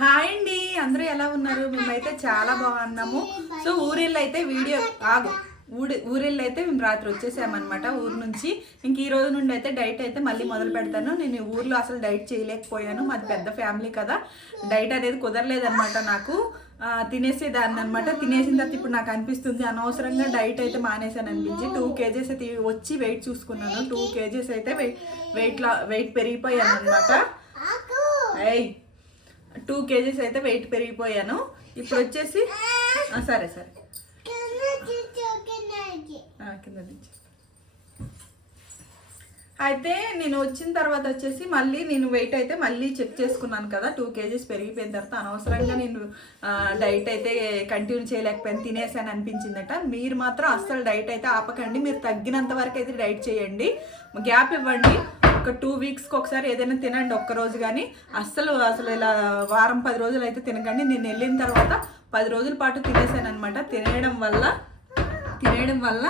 Hi అండి, అందరూ ఎలా ఉన్నారు? మేమైతే చాలా బాగున్నాము. సో ఊరిళ్ళు అయితే వీడియో ఆగు ఊరిళ్ళు అయితే మేము రాత్రి వచ్చేసామన్నమాట ఊరు నుంచి. ఇంక ఈ రోజు నుండి అయితే డైట్ అయితే మళ్ళీ మొదలు పెడతాను. నేను ఊర్లో అసలు డైట్ చేయలేకపోయాను, మాది పెద్ద ఫ్యామిలీ కదా, డైట్ అనేది కుదరలేదన్నమాట నాకు. తినేసేదాన్ని అనమాట. తినేసిన తర్వాత ఇప్పుడు నాకు అనిపిస్తుంది అనవసరంగా డైట్ అయితే మానేసాను అనిపించి 2 kgs అయితే వచ్చి వెయిట్ చూసుకున్నాను. 2 kgs అయితే వెయిట్ పెరిగిపోయాను అనమాట. 2 kgs అయితే వెయిట్ పెరిగిపోయాను. ఇప్పుడు వచ్చేసి సరే సరే కింద నుంచి అయితే నేను వచ్చిన తర్వాత వచ్చేసి మళ్ళీ నేను వెయిట్ అయితే మళ్ళీ చెక్ చేసుకున్నాను కదా. 2 kgs పెరిగిపోయిన తర్వాత అనవసరంగా నేను డైట్ అయితే కంటిన్యూ చేయలేకపోయాను, తినేసాను అనిపించిందట. మీరు మాత్రం అస్సలు డైట్ అయితే ఆపకండి. మీరు తగ్గినంత వరకు అయితే డైట్ చేయండి, గ్యాప్ ఇవ్వండి. ఒక 2 వీక్స్కి ఒకసారి ఏదైనా తినండి ఒక్కరోజు. కానీ అస్సలు ఇలా వారం 10 రోజులు అయితే తినకండి. నేను వెళ్ళిన తర్వాత 10 రోజుల పాటు తినేసాను అనమాట. తినేయడం వల్ల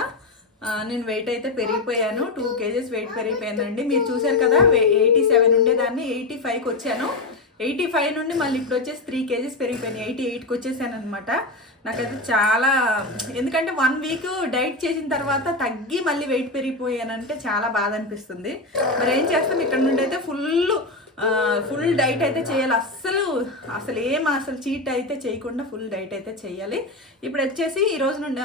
నేను వెయిట్ అయితే పెరిగిపోయాను. 2 kgs వెయిట్ పెరిగిపోయానండి. మీరు చూసారు కదా, 87 ఉండేదాన్ని 85కి వచ్చాను. 85 నుండి మళ్ళీ ఇప్పుడు వచ్చేసి 3 kgs పెరిగిపోయాను, 88కి వచ్చేసాను అనమాట. నాకైతే చాలా, ఎందుకంటే 1 వీక్ డైట్ చేసిన తర్వాత తగ్గి మళ్ళీ వెయిట్ పెరిగిపోయానంటే చాలా బాధ అనిపిస్తుంది. మరి ఏం చేస్తాం, ఇక్కడ నుండి అయితే ఫుల్ డైట్ అయితే చేయాలి. అసలు చీట్ అయితే చేయకుండా ఫుల్ డైట్ అయితే చేయాలి. ఇప్పుడు వచ్చేసి ఈ రోజు నుండి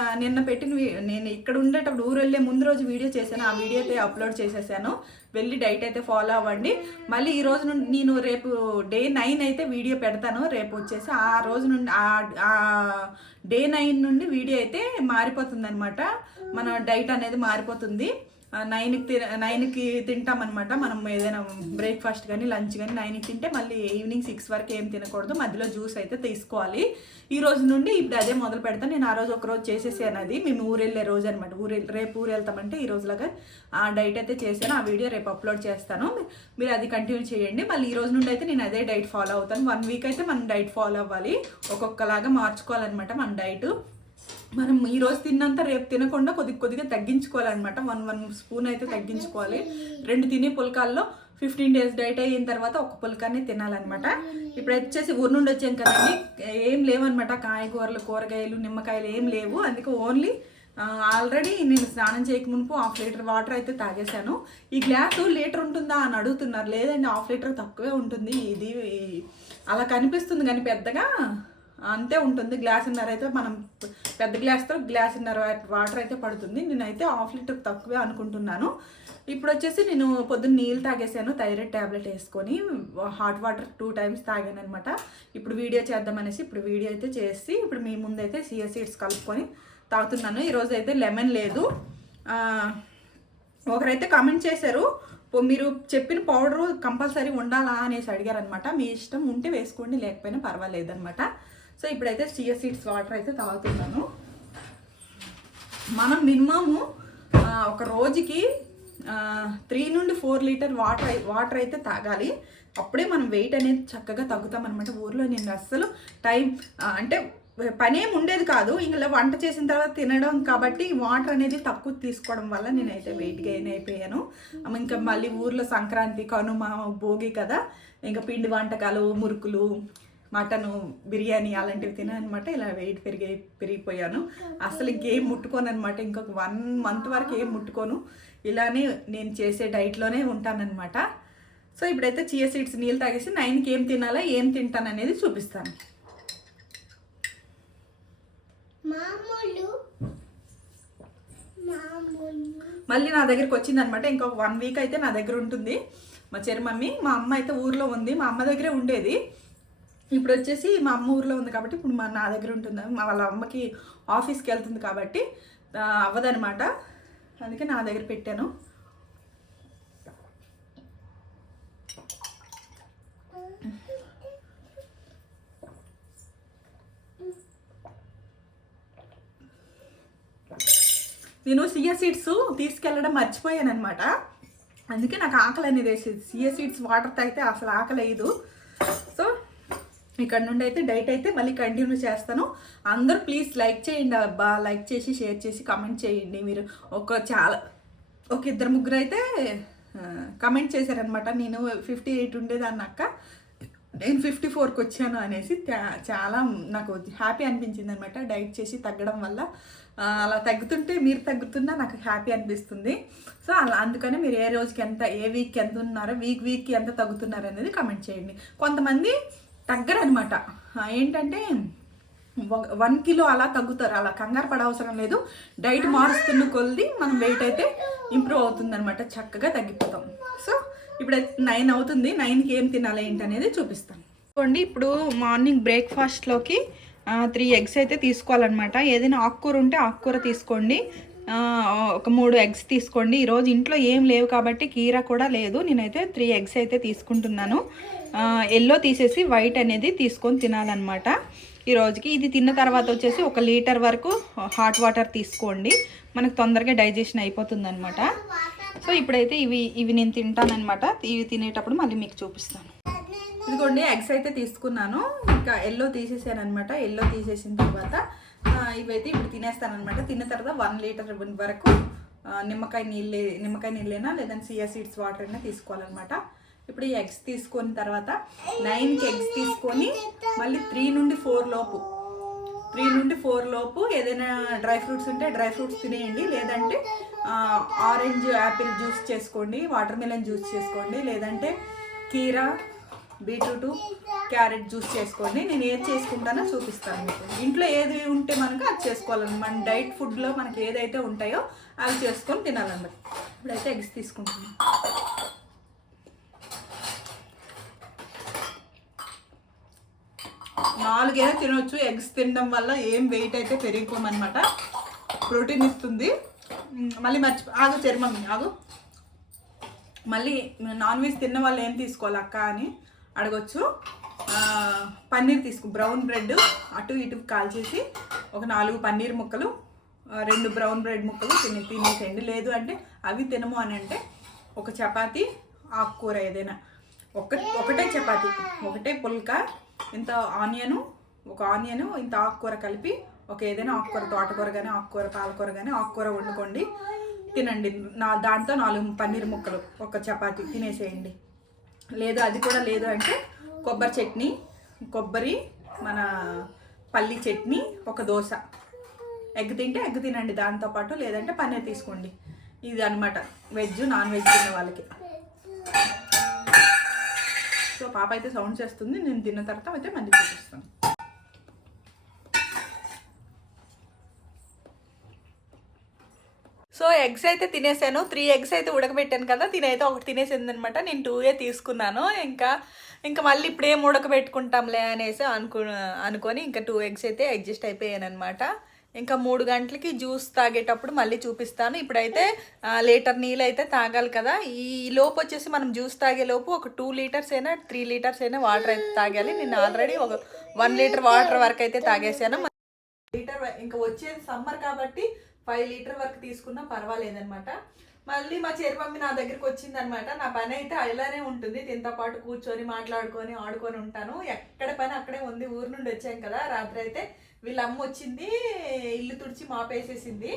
నేను ఇక్కడ ఉండేటప్పుడు ఊరు వెళ్ళే ముందు రోజు వీడియో చేశాను, ఆ వీడియో అయితే అప్లోడ్ చేసేసాను. వెళ్ళి డైట్ అయితే ఫాలో అవ్వండి. మళ్ళీ ఈ రోజు నుండి నేను రేపు డే 9 అయితే వీడియో పెడతాను. రేపు వచ్చేసి ఆ రోజు నుండి ఆ డే 9 నుండి వీడియో అయితే మారిపోతుంది అనమాట. మన డైట్ అనేది మారిపోతుంది. 9కి తింటామన్నమాట. మనం ఏదైనా బ్రేక్ఫాస్ట్ కానీ లంచ్ కానీ 9కి తింటే మళ్ళీ ఈవినింగ్ 6 వరకు ఏం తినకూడదు. మధ్యలో జ్యూస్ అయితే తీసుకోవాలి. ఈ రోజు నుండి ఇప్పుడు అదే మొదలు పెడతాను. నేను ఆ రోజు ఒక రోజు చేసేసాను, అది మేము ఊరు వెళ్ళే రోజు అనమాట. రేపు ఊరు వెళ్తామంటే ఈ రోజులాగా ఆ డైట్ అయితే చేశాను. ఆ వీడియో రేపు అప్లోడ్ చేస్తాను, మీరు అది కంటిన్యూ చేయండి. మళ్ళీ ఈ రోజు నుండి అయితే నేను అదే డైట్ ఫాలో అవుతాను. 1 వీక్ అయితే మనం డైట్ ఫాలో అవ్వాలి, ఒక్కొక్కలాగా మార్చుకోవాలన్నమాట మన డైట్. మనం ఈరోజు తిన్నంత రేపు తినకుండా కొద్దిగా తగ్గించుకోవాలన్నమాట. 1 స్పూన్ అయితే తగ్గించుకోవాలి. 2 తినే పుల్కాల్లో 15 డేస్ డైట్ అయిన తర్వాత ఒక పుల్కాన్ని తినాలన్నమాట. ఇప్పుడు వచ్చేసి ఊరు నుండి వచ్చాను కదండి, ఏం లేవన్నమాట. కాయగూరలు, కూరగాయలు, నిమ్మకాయలు ఏం లేవు. అందుకే ఓన్లీ ఆల్రెడీ నేను స్నానం చేయక మునుపు 1/2 లీటర్ వాటర్ అయితే తాగేశాను. ఈ గ్లాసు లీటర్ ఉంటుందా అని అడుగుతున్నారు. లేదండి, 1/2 లీటర్ తక్కువే ఉంటుంది. ఇది అలా కనిపిస్తుంది కానీ పెద్దగా అంతే ఉంటుంది. గ్లాసున్నర అయితే మనం పెద్ద గ్లాస్తో గ్లాసున్నర వాటర్ అయితే పడుతుంది. నేనైతే 1/2 లీటర్ తక్కువే అనుకుంటున్నాను. ఇప్పుడు వచ్చేసి నేను పొద్దున్న నీళ్ళు తాగేసాను, థైరాయిడ్ ట్యాబ్లెట్ వేసుకొని హాట్ వాటర్ 2 times తాగాను అనమాట. ఇప్పుడు వీడియో చేద్దామనేసి ఇప్పుడు వీడియో అయితే చేసి ఇప్పుడు మీ ముందైతే చియా సీడ్స్ కలుపుకొని తాగుతున్నాను. ఈరోజు అయితే లెమన్ లేదు. ఒకరైతే కామెంట్ చేశారు, మీరు చెప్పిన పౌడరు కంపల్సరీ ఉండాలా అనేసి అడిగారనమాట. మీ ఇష్టం ఉంటే వేసుకోండి, లేకపోయినా పర్వాలేదనమాట. సో ఇప్పుడైతే చియా సీడ్స్ వాటర్ అయితే తాగుతున్నాను. మనం మినిమము ఒక రోజుకి 3 నుండి 4 లీటర్ వాటర్ అయితే తాగాలి. అప్పుడే మనం వెయిట్ అనేది చక్కగా తగ్గుతామన్నమాట. ఊర్లో నేను అస్సలు అంటే పనేం ఉండేది కాదు, ఇంకా వంట చేసిన తర్వాత తినడం కాబట్టి వాటర్ అనేది తక్కువ తీసుకోవడం వల్ల నేనైతే వెయిట్ గెయిన్ అయిపోయాను. ఇంకా మళ్ళీ ఊర్లో సంక్రాంతి, కనుమ, భోగి కదా, ఇంకా పిండి వంటకాలు, మురుకులు, మటను, బిర్యానీ అలాంటివి తిననమాట. ఇలా వెయిట్ పెరిగిపోయాను. అసలు ఇంకేం ముట్టుకోను అనమాట. ఇంకొక 1 month వరకు ఏం ముట్టుకోను. ఇలానే నేను చేసే డైట్లోనే ఉంటానన్నమాట. సో ఇప్పుడైతే చియా సీడ్స్ నీళ్ళు తాగేసి 9కి ఏం తినాలా, ఏం తింటాను అనేది చూపిస్తాను. మళ్ళీ నా దగ్గరికి వచ్చిందనమాట. ఇంకొక 1 వీక్ అయితే నా దగ్గర ఉంటుంది మా మమ్మీ. మా అమ్మ అయితే ఊర్లో ఉంది, మా అమ్మ దగ్గరే ఉండేది. ఇప్పుడు వచ్చేసి మా అమ్మ ఊర్లో ఉంది కాబట్టి ఇప్పుడు నా దగ్గర ఉంటుంది. వాళ్ళ అమ్మకి ఆఫీస్కి వెళ్తుంది కాబట్టి అవ్వదనమాట, అందుకే నా దగ్గర పెట్టాను. నేను చియా సీడ్స్ తీసుకెళ్ళడం మర్చిపోయాను అనమాట. అందుకే నాకు ఆకలి అనేది వేసేది. చియా సీడ్స్ వాటర్ తాగితే అసలు ఆకలి వేయదు. సో ఇక్కడ నుండి అయితే డైట్ అయితే మళ్ళీ కంటిన్యూ చేస్తాను. అందరూ ప్లీజ్ లైక్ చేయండి అబ్బా, లైక్ చేసి షేర్ చేసి కామెంట్ చేయండి. మీరు ఒక 2-3 అయితే కమెంట్ చేశారనమాట. నేను 58 ఉండేదాన్ని అక్క, నేను 54కి వచ్చాను అనేసి చాలా నాకు హ్యాపీ అనిపించింది అనమాట. డైట్ చేసి తగ్గడం వల్ల అలా తగ్గుతుంటే మీరు తగ్గుతున్నా నాకు హ్యాపీ అనిపిస్తుంది. సో అలా అందుకని మీరు ఏ రోజుకి ఎంత, ఏ వీక్కి ఎంత ఉన్నారో, వీక్కి ఎంత తగ్గుతున్నారు అనేది కామెంట్ చేయండి. కొంతమంది తగ్గరు అనమాట. ఏంటంటే 1 కిలో అలా తగ్గుతారు. అలా కంగారు పడవసరం లేదు. డైట్ మారుస్తున్న కొద్ది మనం వెయిట్ అయితే ఇంప్రూవ్ అవుతుంది అనమాట. చక్కగా తగ్గిపోతాం. సో ఇప్పుడు 9 అవుతుంది. 9కి ఏం తినాలి ఏంటి అనేది చూపిస్తాను. చూడండి, ఇప్పుడు మార్నింగ్ బ్రేక్ఫాస్ట్లోకి 3 ఎగ్స్ అయితే తీసుకోవాలన్నమాట. ఏదైనా ఆకుకూర ఉంటే ఆకుకూర తీసుకోండి. ఒక 3 ఎగ్స్ తీసుకోండి. ఈరోజు ఇంట్లో ఏం లేవు కాబట్టి కీర కూడా లేదు. నేనైతే 3 ఎగ్స్ అయితే తీసుకుంటున్నాను. ఎల్లో తీసేసి వైట్ అనేది తీసుకొని తినాలన్నమాట ఈ రోజుకి. ఇది తిన్న తర్వాత వచ్చేసి 1 లీటర్ వరకు హాట్ వాటర్ తీసుకోండి. మనకు తొందరగా డైజెషన్ అయిపోతుంది అనమాట. సో ఇప్పుడైతే ఇవి నేను తింటానమాట. ఇవి తినేటప్పుడు మళ్ళీ మీకు చూపిస్తాను. ఇదిగోండి, ఎగ్స్ అయితే తీసుకున్నాను. ఇంకా ఎల్లో తీసేసాను అనమాట. ఎల్లో తీసేసిన తర్వాత ఇవైతే ఇప్పుడు తినేస్తాను అనమాట. తిన్న తర్వాత 1 లీటర్ వరకు నిమ్మకాయ నీళ్ళైనా లేదంటే సియా సీడ్స్ వాటర్ అయినా తీసుకోవాలన్నమాట. ఇప్పుడు ఈ ఎగ్స్ తీసుకున్న తర్వాత 9కి ఎగ్స్ తీసుకొని మళ్ళీ 3 నుండి 4 లోపు ఏదైనా డ్రై ఫ్రూట్స్ ఉంటే డ్రై ఫ్రూట్స్ తినేయండి. లేదంటే ఆరెంజ్ యాపిల్ జ్యూస్ చేసుకోండి, వాటర్ మిలన్ జ్యూస్ చేసుకోండి, లేదంటే కీరా, బీట్రూట్, క్యారెట్ జ్యూస్ చేసుకోండి. నేను ఏది చేసుకుంటానో చూపిస్తాను మీకు. ఇంట్లో ఏది ఉంటే మనకు అది చేసుకోవాలన్నమాట. మన డైట్ ఫుడ్లో మనకి ఏదైతే ఉంటాయో అవి చేసుకొని తినాలన్నమాట. ఇప్పుడైతే ఎగ్స్ తీసుకుంటున్నాను. 4 తినొచ్చు. ఎగ్స్ తినడం వల్ల ఏం వెయిట్ అయితే పెరిగిపోమన్నమాట. ప్రోటీన్ ఇస్తుంది. మళ్ళీ ఆగు చర్మం ఆగు. మళ్ళీ నాన్ వెజ్ తిన్న వాళ్ళు ఏం తీసుకోవాలి అక్క అని అడగొచ్చు. పన్నీర్ బ్రౌన్ బ్రెడ్ అటు ఇటు కాల్చేసి ఒక 4 పన్నీర్ ముక్కలు, 2 బ్రౌన్ బ్రెడ్ ముక్కలు తినేసేయండి. లేదు అంటే అవి తినము అని అంటే ఒక చపాతీ, ఆకుకూర ఏదైనా ఒకటే చపాతీ, ఒకటే పుల్కా, ఇంత ఒక ఆనియను ఇంత ఆకుకూర కలిపి ఏదైనా ఆకుకూర, తోటకూర కానీ ఆకుకూర, పాలకూర కానీ ఆకుకూర వండుకోండి, తినండి. దాంతో 4 పన్నీర్ ముక్కలు, ఒక చపాతీ తినేసేయండి. లేదు అది కూడా లేదు అంటే కొబ్బరి చట్నీ, మన పల్లి చట్నీ, ఒక దోశ. ఎగ్ తింటే ఎగ్ తినండి దాంతోపాటు, లేదంటే పన్నీర్ తీసుకోండి. ఇది అనమాట వెజ్, నాన్ వెజ్ తిన్న వాళ్ళకి. సో పాప అయితే సౌండ్ చేస్తుంది. నేను తిన్న తర్వాత అయితే మళ్ళీ చూపిస్తాను. సో ఎగ్స్ అయితే తినేసాను. 3 ఎగ్స్ అయితే ఉడకబెట్టాను కదా, తినైతే ఒకటి తినేసింది అనమాట. నేను 2 తీసుకున్నాను. ఇంకా మళ్ళీ ఇప్పుడేం ఉడకబెట్టుకుంటాంలే అనేసి అనుకొని ఇంకా 2 ఎగ్స్ అయితే అడ్జస్ట్ అయిపోయాను అనమాట. ఇంకా 3 గంటలకి జ్యూస్ తాగేటప్పుడు మళ్ళీ చూపిస్తాను. ఇప్పుడైతే లీటర్ నీళ్ళు అయితే తాగాలి కదా. ఈ లోపు వచ్చేసి మనం జ్యూస్ తాగే లోపు ఒక 2 లీటర్స్ అయినా 3 లీటర్స్ అయినా వాటర్ అయితే తాగాలి. నేను ఆల్రెడీ ఒక 1 లీటర్ వాటర్ వరకు అయితే తాగేసాను. లీటర్ ఇంకా వచ్చేది సమ్మర్ కాబట్టి 5 లీటర్ వరకు తీసుకున్నా పర్వాలేదనమాట. మళ్ళీ మా చెర్మమ్మి నా దగ్గరికి వచ్చిందనమాట. నా పని అయితే అలానే ఉంటుంది. దీంతో పాటు కూర్చొని మాట్లాడుకొని ఆడుకొని ఉంటాను. ఎక్కడ పని అక్కడే ఉంది. ఊరు నుండి వచ్చాం కదా, రాత్రి అయితే వీళ్ళ అమ్మ వచ్చింది, ఇల్లు తుడిచి మాపేసేసింది.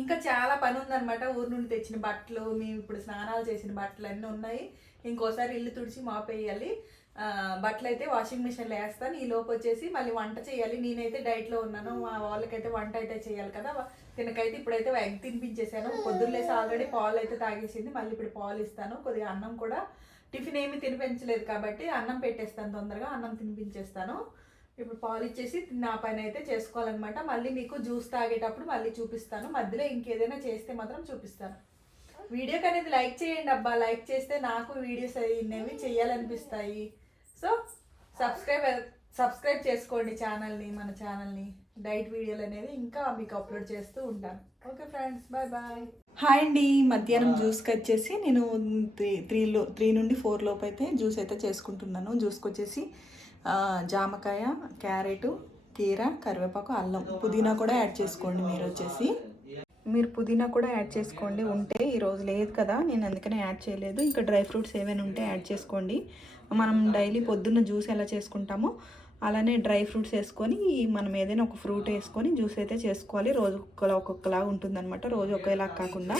ఇంకా చాలా పని ఉందనమాట. ఊరు నుండి తెచ్చిన బట్టలు, మేము ఇప్పుడు స్నానాలు చేసిన బట్టలు అన్నీ ఉన్నాయి. ఇంకోసారి ఇల్లు తుడిచి మాపేయాలి. బట్టలు అయితే వాషింగ్ మిషన్లో వేస్తాను. ఈ లోపు వచ్చేసి మళ్ళీ వంట చేయాలి. నేనైతే డైట్లో ఉన్నాను, మా వాళ్ళకైతే వంట అయితే చేయాలి కదా. తినకైతే ఇప్పుడైతే ఎగ్ తినిపించేసాను. పొద్దున్నేసి ఆల్రెడీ పాలు అయితే తాగేసింది. మళ్ళీ ఇప్పుడు పాలు ఇస్తాను. కొద్దిగా అన్నం కూడా టిఫిన్ ఏమీ తినిపించలేదు కాబట్టి అన్నం పెట్టేస్తాను, తొందరగా అన్నం తినిపించేస్తాను. ఇప్పుడు పాలు ఇచ్చేసి నా పని అయితే చేసుకోవాలన్నమాట. మళ్ళీ మీకు జ్యూస్ తాగేటప్పుడు మళ్ళీ చూపిస్తాను. మధ్యలో ఇంకేదైనా చేస్తే మాత్రం చూపిస్తాను. వీడియోకి అనేది లైక్ చేయండి అబ్బా. లైక్ చేస్తే నాకు వీడియోస్ అనేవి చేయాలనిపిస్తాయి. సో సబ్స్క్రైబ్ చేసుకోండి మన ఛానల్ని. డైట్ వీడియోలు అనేది ఇంకా మీకు అప్లోడ్ చేస్తూ ఉంటాను. Okay friends, bye bye. Hi అండి. మధ్యాహ్నం జ్యూస్కి వచ్చేసి నేను 3 నుండి 4 లోపు అయితే జ్యూస్ అయితే చేసుకుంటున్నాను. జ్యూస్కి వచ్చేసి జామకాయ, క్యారెట్, కీర, కరివేపాకు, అల్లం, పుదీనా కూడా యాడ్ చేసుకోండి. మీరు పుదీనా కూడా యాడ్ చేసుకోండి. ఉంటే ఈరోజు లేదు కదా, నేను అందుకనే యాడ్ చేయలేదు. ఇంకా డ్రై ఫ్రూట్స్ ఏమైనా ఉంటే యాడ్ చేసుకోండి. మనం డైలీ పొద్దున్న జ్యూస్ ఎలా చేసుకుంటామో అలానే డ్రై ఫ్రూట్స్ వేసుకొని మనం ఏదైనా ఒక ఫ్రూట్ వేసుకొని జ్యూస్ అయితే చేసుకోవాలి. రోజు ఒక్కొక్కలా ఉంటుందన్నమాట. రోజు ఒకేలా కాకుండా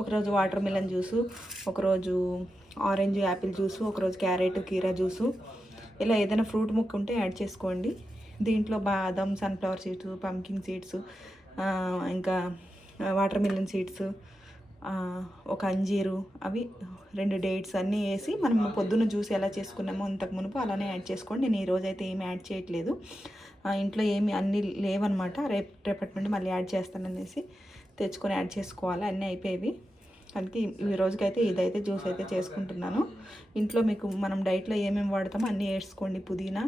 ఒకరోజు వాటర్ మిలన్ జ్యూసు, ఒకరోజు ఆరెంజ్ యాపిల్ జ్యూసు, ఒకరోజు క్యారెట్ కీరా జ్యూసు, ఇలా ఏదైనా ఫ్రూట్ ముక్క ఉంటే యాడ్ చేసుకోండి. దీంట్లో బాదం, సన్ఫ్లవర్ సీడ్స్, పంకిన్ సీడ్స్, ఇంకా వాటర్ మిలన్ సీడ్స్, ఒక అంజీరు, అవి 2 డేట్స్ అన్నీ వేసి మనం పొద్దున్న జ్యూస్ ఎలా చేసుకున్నామో ఇంతకు మునుపు అలానే యాడ్ చేసుకోండి. నేను ఈరోజు అయితే ఏమి యాడ్ చేయట్లేదు, ఇంట్లో ఏమి అన్నీ లేవన్నమాట. రేపటి నుండి మళ్ళీ యాడ్ చేస్తాననేసి తెచ్చుకొని యాడ్ చేసుకోవాలి. అన్నీ అయిపోయేవి. అందుకే ఈ రోజుకైతే ఇదైతే జ్యూస్ అయితే చేసుకుంటున్నాను. ఇంట్లో మీకు మనం డైట్లో ఏమేమి వాడతామో అన్నీ వేసుకోండి. పుదీనా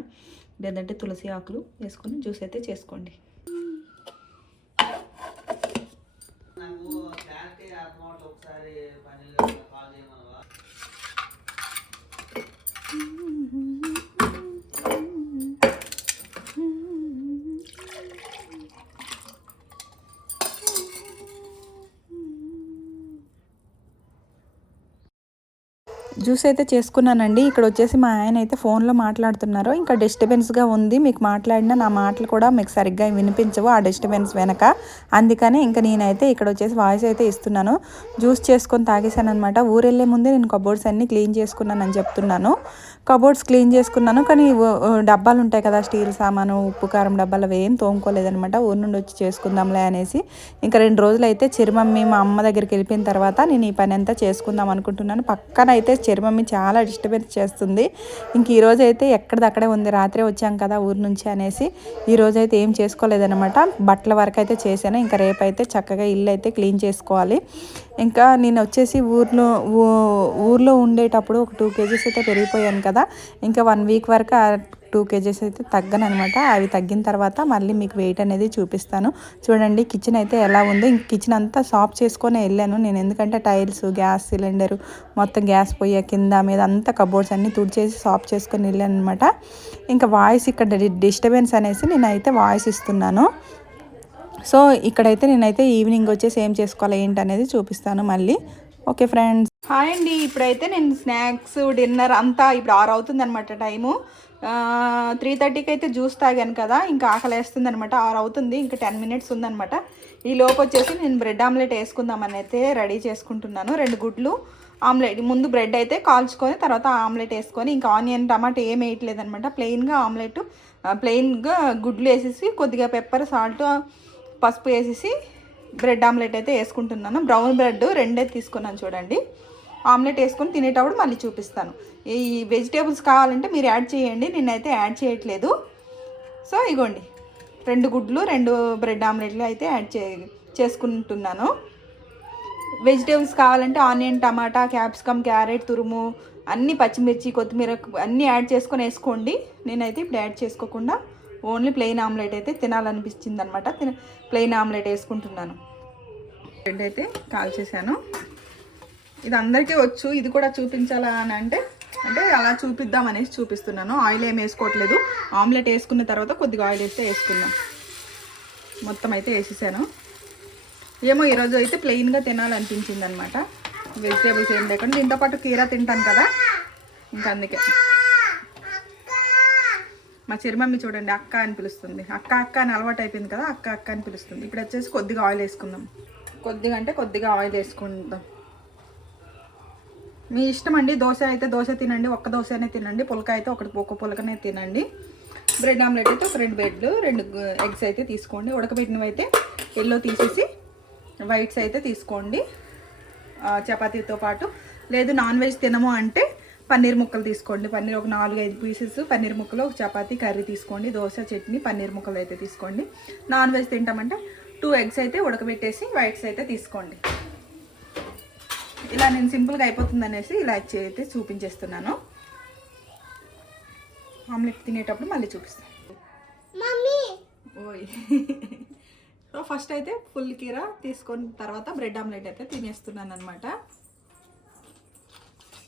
లేదంటే తులసి ఆకులు వేసుకొని జ్యూస్ అయితే చేసుకోండి. జ్యూస్ అయితే చేసుకున్నానండి. ఇక్కడ వచ్చేసి మా ఆయన అయితే ఫోన్లో మాట్లాడుతున్నారు. ఇంకా డిస్టర్బెన్స్గా ఉంది, మీకు మాట్లాడినా నా మాటలు కూడా మీకు సరిగ్గా వినిపించవు ఆ డిస్టర్బెన్స్ వెనక. అందుకని ఇంకా నేనైతే ఇక్కడ వచ్చేసి వాయిస్ అయితే ఇస్తున్నాను. జ్యూస్ చేసుకొని తాగేసాను అనమాట. ఊరెళ్ళే ముందే నేను కబోర్డ్స్ అన్నీ క్లీన్ చేసుకున్నానని చెప్తున్నాను. కబోర్డ్స్ క్లీన్ చేసుకున్నాను, కానీ డబ్బాలు ఉంటాయి కదా, స్టీల్ సామాను, ఉప్పు కారం డబ్బాలు, అవి ఏం తోముకోలేదనమాట. ఊరి నుండి వచ్చి చేసుకుందాంలే అనేసి ఇంకా 2 రోజులు అయితే చిరుమమ్మి మా అమ్మ దగ్గరికి వెళ్ళిపోయిన తర్వాత నేను ఈ పని అంతా చేసుకుందాం అనుకుంటున్నాను. పక్కన అయితే చిరుమమ్మి చాలా డిస్టర్బెన్స్ చేస్తుంది. ఇంక ఈరోజు అయితే ఎక్కడిదక్కడే ఉంది. రాత్రే వచ్చాం కదా ఊరి నుంచి అనేసి ఈరోజు అయితే ఏం చేసుకోలేదనమాట. బట్టల వరకు అయితే చేశాను. ఇంకా రేపైతే చక్కగా ఇల్లు అయితే క్లీన్ చేసుకోవాలి. ఇంకా నేను వచ్చేసి ఊర్లో ఉండేటప్పుడు ఒక 2 kgs అయితే పెరిగిపోయాను కదా. ఇంకా 1 వీక్ వరకు 2 kgs అయితే తగ్గను అనమాట. అవి తగ్గిన తర్వాత మళ్ళీ మీకు వెయిట్ అనేది చూపిస్తాను. చూడండి కిచెన్ అయితే ఎలా ఉందో. ఇంక కిచెన్ అంతా సాఫ్ చేసుకొని వెళ్ళాను నేను, ఎందుకంటే టైల్స్, గ్యాస్ సిలిండరు, మొత్తం గ్యాస్ పొయ్యి కింద మీద అంతా కబోర్డ్స్ అన్నీ తుడిచేసి సాఫ్ చేసుకొని వెళ్ళాను అనమాట. ఇంకా వాయిస్ ఇక్కడ డిస్టర్బెన్స్ అనేసి నేనైతే వాయిస్ ఇస్తున్నాను. సో ఇక్కడైతే నేనైతే ఈవినింగ్ వచ్చేసి ఏం చేసుకోవాలి ఏంటి అనేది చూపిస్తాను మళ్ళీ. ఓకే ఫ్రెండ్స్, హాయ్ అండి. ఇప్పుడైతే నేను స్నాక్స్, డిన్నర్ అంతా ఇప్పుడు 6 అవుతుంది అనమాట టైము. 3:30కి అయితే జ్యూస్ తాగాను కదా, ఇంకా ఆకలి వేస్తుంది అనమాట. 6 అవుతుంది, ఇంకా 10 minutes ఉందనమాట. ఈ లోపు వచ్చేసి నేను బ్రెడ్ ఆమ్లెట్ వేసుకుందామని అయితే రెడీ చేసుకుంటున్నాను. 2 గుడ్లు ఆమ్లెట్, ముందు బ్రెడ్ అయితే కాల్చుకొని తర్వాత ఆమ్లెట్ వేసుకొని, ఇంకా ఆనియన్ టమాటా ఏం వేయట్లేదు అనమాట. ప్లెయిన్గా ఆమ్లెట్, ప్లెయిన్గా గుడ్లు వేసేసి కొద్దిగా పెప్పర్, సాల్ట్, పసుపు వేసేసి బ్రెడ్ ఆమ్లెట్ అయితే వేసుకుంటున్నాను. బ్రౌన్ బ్రెడ్ 2 తీసుకున్నాను చూడండి. ఆమ్లెట్ వేసుకొని తినేటప్పుడు మళ్ళీ చూపిస్తాను. ఈ వెజిటేబుల్స్ కావాలంటే మీరు యాడ్ చేయండి, నేనైతే యాడ్ చేయట్లేదు. సో ఇగోండి 2 గుడ్లు 2 బ్రెడ్ ఆమ్లెట్లు అయితే యాడ్ చేసుకుంటున్నాను. వెజిటేబుల్స్ కావాలంటే ఆనియన్, టమాటా, క్యాప్సికమ్, క్యారెట్ తురుము, అన్నీ పచ్చిమిర్చి, కొత్తిమీర అన్నీ యాడ్ చేసుకొని వేసుకోండి. నేనైతే ఇప్పుడు యాడ్ చేసుకోకుండా ఓన్లీ ప్లెయిన్ ఆమ్లెట్ అయితే తినాలనిపించింది అనమాట. ప్లెయిన్ ఆమ్లెట్ వేసుకుంటున్నాను. బ్రెడ్ అయితే కాల్ చేశాను. ఇది అందరికీ వచ్చు, ఇది కూడా చూపించాలా అని అంటే అలా చూపిద్దాం అనేసి చూపిస్తున్నాను. ఆయిల్ ఏం వేసుకోవట్లేదు. ఆమ్లెట్ వేసుకున్న తర్వాత కొద్దిగా ఆయిల్ వేస్తే వేసుకుందాం. మొత్తం అయితే వేసేసాను. ఏమో ఈరోజు అయితే ప్లెయిన్గా తినాలనిపించింది అనమాట. వెజిటేబుల్స్ ఏం లేకుండా, దీంతోపాటు కీరా తింటాను కదా, ఇంకా అందుకే. మా చిరుమమ్మి చూడండి అక్క అని పిలుస్తుంది. అక్క అక్క అని అలవాటు అయిపోయింది కదా, అక్క అక్క అని పిలుస్తుంది. ఇప్పుడు వచ్చేసి కొద్దిగా ఆయిల్ వేసుకుందాం. కొద్దిగా అంటే కొద్దిగా ఆయిల్ వేసుకుందాం. మీ ఇష్టం అండి. దోశ అయితే దోశ తినండి, ఒక్క దోశనే తినండి. పులక అయితే ఒక పులకనే తినండి. బ్రెడ్ ఆమ్లెట్ అయితే ఒక 2 బ్రెడ్లు 2 ఎగ్స్ అయితే తీసుకోండి. ఉడకబెట్టినవి అయితే ఎల్లో తీసేసి వైట్స్ అయితే తీసుకోండి చపాతీతో పాటు. లేదు నాన్ వెజ్ తినము అంటే పన్నీర్ ముక్కలు తీసుకోండి. పన్నీర్ ఒక 4-5 పీసెస్ పన్నీర్ ముక్కలు, ఒక చపాతీ కర్రీ తీసుకోండి. దోశ, చట్నీ, పన్నీర్ ముక్కలు అయితే తీసుకోండి. నాన్ వెజ్ తింటామంటే 2 ఎగ్స్ అయితే ఉడకబెట్టేసి వైట్స్ అయితే తీసుకోండి. ఇలా నేను సింపుల్గా అయిపోతుంది అనేసి ఇలా అయితే చూపించేస్తున్నాను. ఆమ్లెట్ తినేటప్పుడు మళ్ళీ చూపిస్తాను. ఓయ్ సో ఫస్ట్ అయితే ఫుల్ కీరా తీసుకొని తర్వాత బ్రెడ్ ఆమ్లెట్ అయితే తినేస్తున్నాను అనమాట.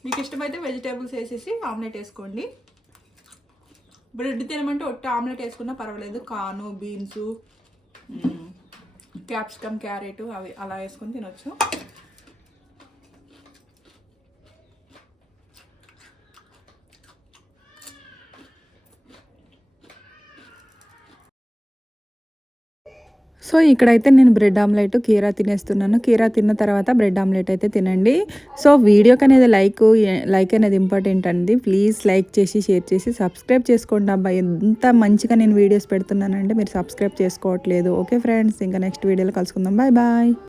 మీకు ఇష్టమైతే వెజిటేబుల్స్ వేసేసి ఆమ్లెట్ వేసుకోండి. బ్రెడ్ తినమంటే ఒట్టి ఆమ్లెట్ వేసుకున్నా పర్వాలేదు. కార్ను, బీన్సు, క్యాప్సికమ్, క్యారెట్ అవి అలా వేసుకొని తినొచ్చు. సో ఇక్కడైతే నేను బ్రెడ్ ఆమ్లెట్ కీరా తినేస్తున్నాను. కీరా తిన్న తర్వాత బ్రెడ్ ఆమ్లెట్ అయితే తినండి. సో వీడియోకి అనేది లైక్ అనేది ఇంపార్టెంట్ అండి. ప్లీజ్ లైక్ చేసి షేర్ చేసి సబ్స్క్రైబ్ చేసుకోండి అబ్బా. ఎంత మంచిగా నేను వీడియోస్ పెడుతున్నానంటే మీరు సబ్స్క్రైబ్ చేసుకోవట్లేదు. ఓకే ఫ్రెండ్స్, ఇంకా నెక్స్ట్ వీడియోలో కలుసుకుందాం. Bye bye.